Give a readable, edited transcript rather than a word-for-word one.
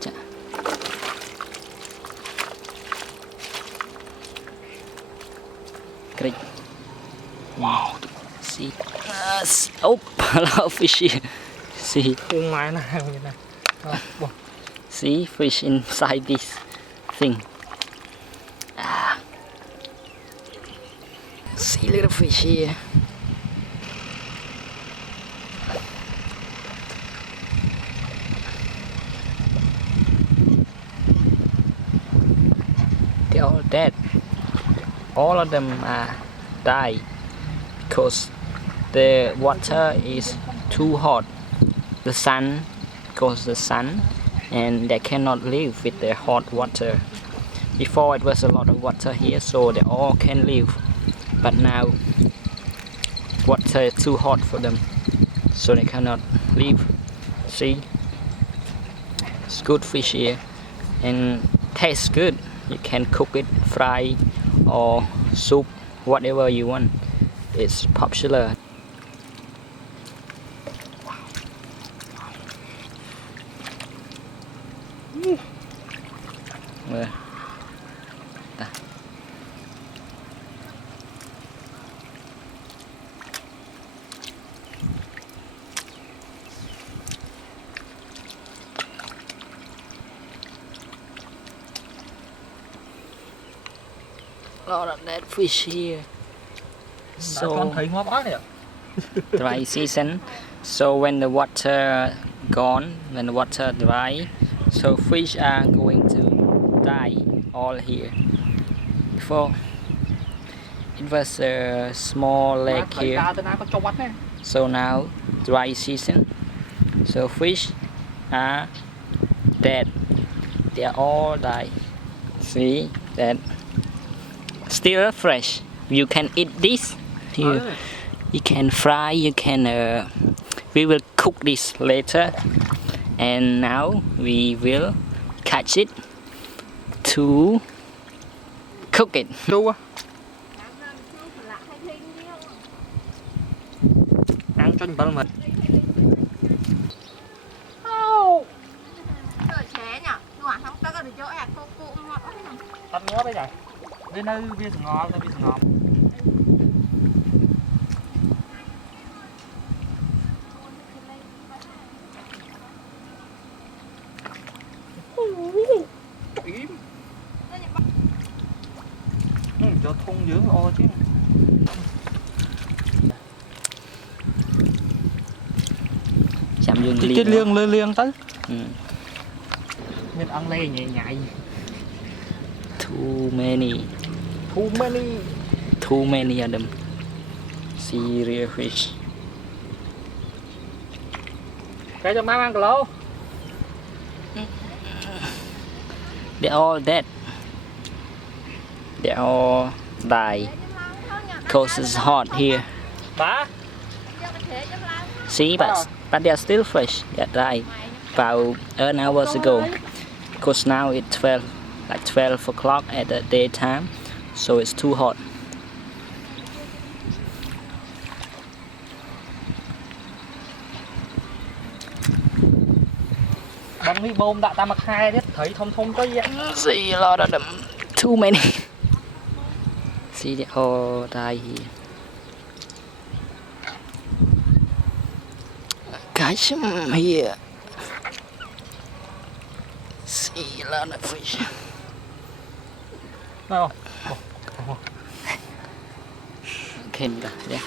Chà. Great. Wow. See. Oh, a lot of fish here. See. See fish inside this thing. See little fish here. They're all dead. All of them are died because the water is too hot. The sun, because the sun, and they cannot live with the hot water. Before it was a lot of water here, so they all can live. But now water is too hot for them, so they cannot live. See, it's good fish here and tastes good. You can cook it, fry or soup, whatever you want. It's popular. A lot of that fish here. So dry season. So when the water gone, when the water dry, so fish are going to die all here. Before it was a small lake here. So now dry season. So fish are dead. They are all die. See that? Still fresh. You can eat this. You can fry. You can. We will cook this later, and now we will catch it to cook it. Ăn cho mình mình. Tắt ngó bây giờ. Bên đây bia sừng ngò, bia sừng ngò. Cho thun dữ ô chứ. Chạm dương cái liêng tới. Mình ăn lê nhẹ nhạy. Too many of them. Serial fish. Cái cho má ăn cà lô. They're all dead. They all die because it's hot here. See, but they are still fresh. They died about an hour ago. Because now it's 12 o'clock at the daytime, so it's too hot. Bằng mi bom đã ta mặc hai đấy, thấy thông cho vậy. See a lot of them. Too many. See, they all die here. Catch them here. See a lot of fish. No. Okay, yeah.